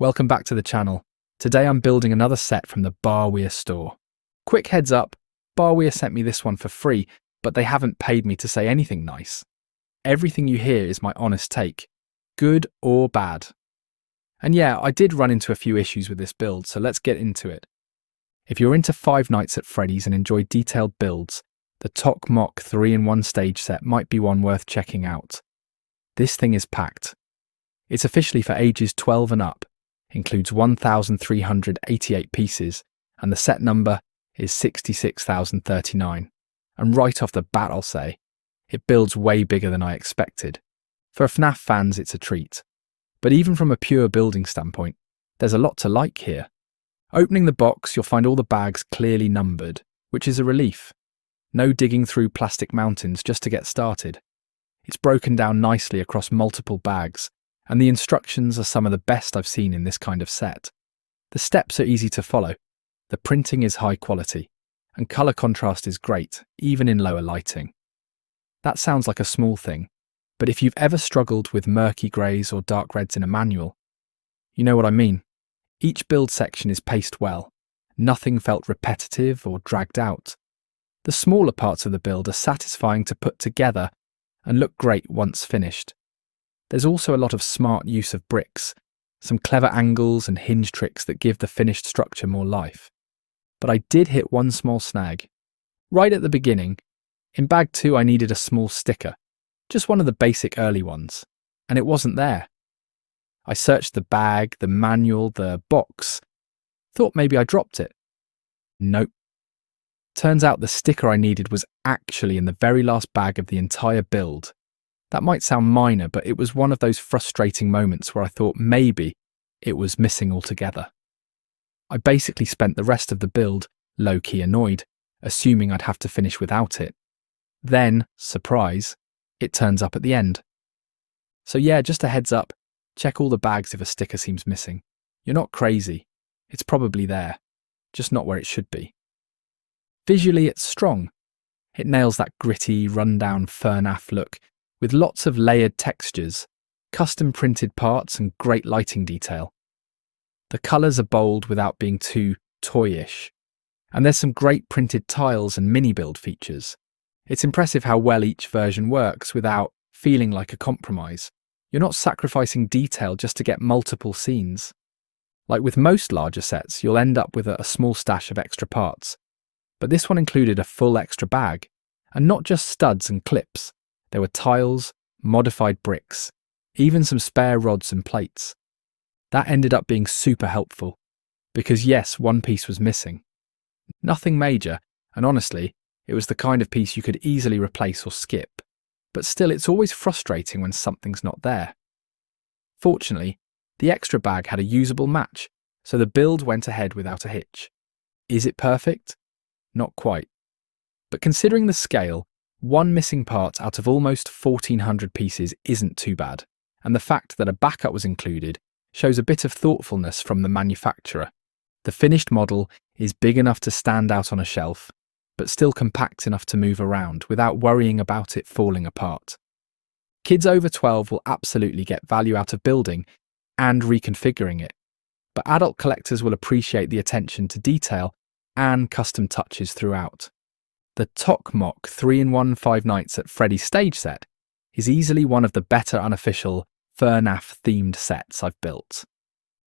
Welcome back to the channel. Today I'm building another set from the Barweer store. Quick heads up, Barweer sent me this one for free, but they haven't paid me to say anything nice. Everything you hear is my honest take, good or bad. And yeah, I did run into a few issues with this build, so let's get into it. If you're into Five Nights at Freddy's and enjoy detailed builds, the TokMoc 3-in-1 stage set might be one worth checking out. This thing is packed. It's officially for ages 12 and up, includes 1,388 pieces, and the set number is 66,039. And right off the bat I'll say, it builds way bigger than I expected. For FNAF fans it's a treat. But even from a pure building standpoint, there's a lot to like here. Opening the box, you'll find all the bags clearly numbered, which is a relief. No digging through plastic mountains just to get started. It's broken down nicely across multiple bags, and the instructions are some of the best I've seen in this kind of set. The steps are easy to follow, the printing is high quality, and colour contrast is great, even in lower lighting. That sounds like a small thing, but if you've ever struggled with murky greys or dark reds in a manual, you know what I mean. Each build section is paced well. Nothing felt repetitive or dragged out. The smaller parts of the build are satisfying to put together and look great once finished. There's also a lot of smart use of bricks, some clever angles and hinge tricks that give the finished structure more life. But I did hit one small snag. Right at the beginning, in bag 2 I needed a small sticker, just one of the basic early ones, and it wasn't there. I searched the bag, the manual, the box, thought maybe I dropped it. Nope. Turns out the sticker I needed was actually in the very last bag of the entire build. That might sound minor, but it was one of those frustrating moments where I thought maybe it was missing altogether. I basically spent the rest of the build low-key annoyed, assuming I'd have to finish without it. Then, surprise, it turns up at the end. So yeah, just a heads up, check all the bags if a sticker seems missing. You're not crazy. It's probably there, just not where it should be. Visually, it's strong. It nails that gritty, run-down FNAF look, with lots of layered textures, custom printed parts and great lighting detail. The colours are bold without being too toyish, and there's some great printed tiles and mini-build features. It's impressive how well each version works without feeling like a compromise. You're not sacrificing detail just to get multiple scenes. Like with most larger sets, you'll end up with a small stash of extra parts, but this one included a full extra bag, and not just studs and clips. There were tiles, modified bricks, even some spare rods and plates. That ended up being super helpful, because yes, one piece was missing. Nothing major, and honestly, it was the kind of piece you could easily replace or skip, but still it's always frustrating when something's not there. Fortunately, the extra bag had a usable match, so the build went ahead without a hitch. Is it perfect? Not quite. But considering the scale, one missing part out of almost 1,400 pieces isn't too bad, and the fact that a backup was included shows a bit of thoughtfulness from the manufacturer. The finished model is big enough to stand out on a shelf, but still compact enough to move around without worrying about it falling apart. Kids over 12 will absolutely get value out of building and reconfiguring it, but adult collectors will appreciate the attention to detail and custom touches throughout. The TokMoc 3-in-1 Five Nights at Freddy's stage set is easily one of the better unofficial FNAF-themed sets I've built.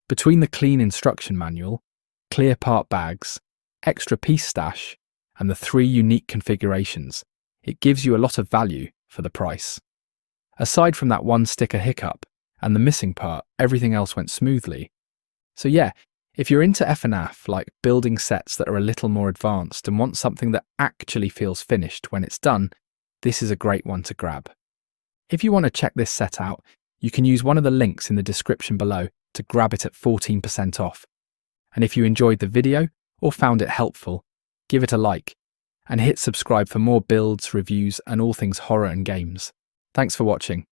Between the clean instruction manual, clear part bags, extra piece stash, and the 3 unique configurations, it gives you a lot of value for the price. Aside from that one sticker hiccup and the missing part, everything else went smoothly. So yeah, if you're into FNAF, like building sets that are a little more advanced and want something that actually feels finished when it's done, this is a great one to grab. If you want to check this set out, you can use one of the links in the description below to grab it at 14% off. And if you enjoyed the video or found it helpful, give it a like and hit subscribe for more builds, reviews and all things horror and games. Thanks for watching.